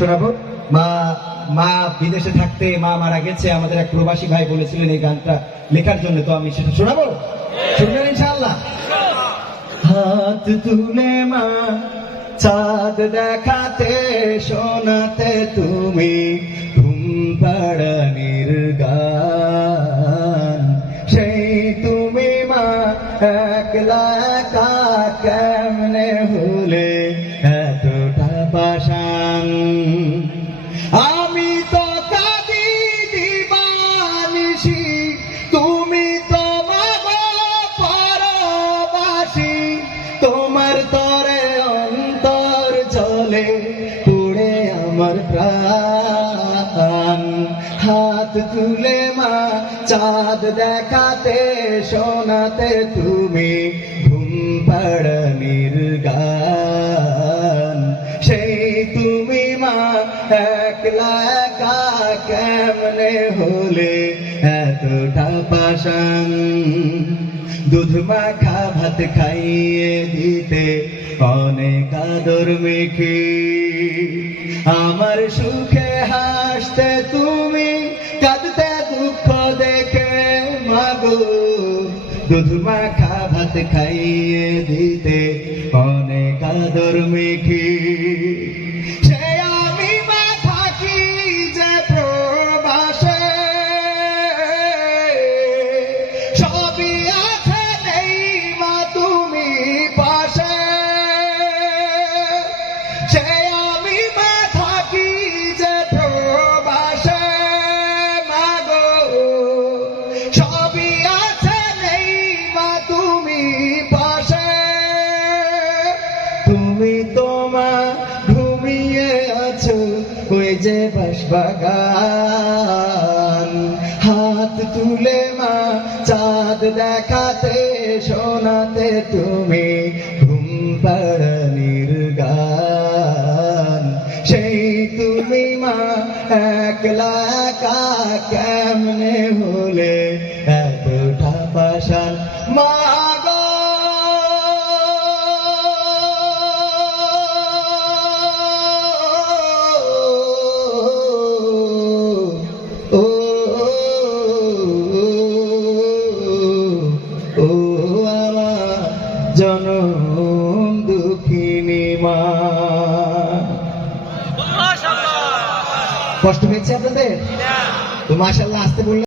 শোনাবো। মা মা বিদেশে থাকতে মা মারা গেছে, আমাদের এক প্রবাসী ভাই বলেছিলেন এই গানটা লেখার জন্য, তো আমি সেটা শোনাবো। শুনবেন ইনশাআল্লাহ? হাত তুলে মা চাঁদ দেখাতে শোনাতে তুমি ঘুম পাড়ানির গান, সেই তুমি মা একলা একা কেমনে হলে এতটা পাষাণ। আমি তো কাঁদি দিবানিশি, তুমি তো মাগো পরবাসী, তোমার তরে অন্তর চলে পুড়ে আমার প্রাণ। হাত তুলে মা চাঁদ দেখাতে শোনাতে তুমি ঘুম পাড়ানির গান, সেই তুমি মা একলা একা কেমনে হলে এতটা পাষাণ। দুধ মাখা ভাত খাইয়ে দিতে অনেক আদর মেখে, আমার সুখে হাসতে তুমি কাঁদতে দুঃখ দেখে মাগো। দুধ মাখা ভাত খাইয়ে দিতে অনেক আদর মেখে, সে আমি মা থাকি যে প্রবাসে, সবই আছে নেই মা তুমি পাশে। সে আমি মা থাকি যে প্রবাসে মাগো, সবই আছে নেই মা তুমি পাশে। তুমি তোমা ঘুমিয়ে আছো ওই যে বাঁশবাগান, হাত তুলে মা চাঁদ দেখাতে শোনাতে তুমি ঘুম পাড়ানির গান, সেই তুমি মা একলা একা কেমনে হলে এতটা পাষাণ। মা গো ও ও আমার জনম দুঃখিনী মা। কষ্ট হয়েছে আপনাদের? তো মাশাআল্লাহ আসতে বললেন।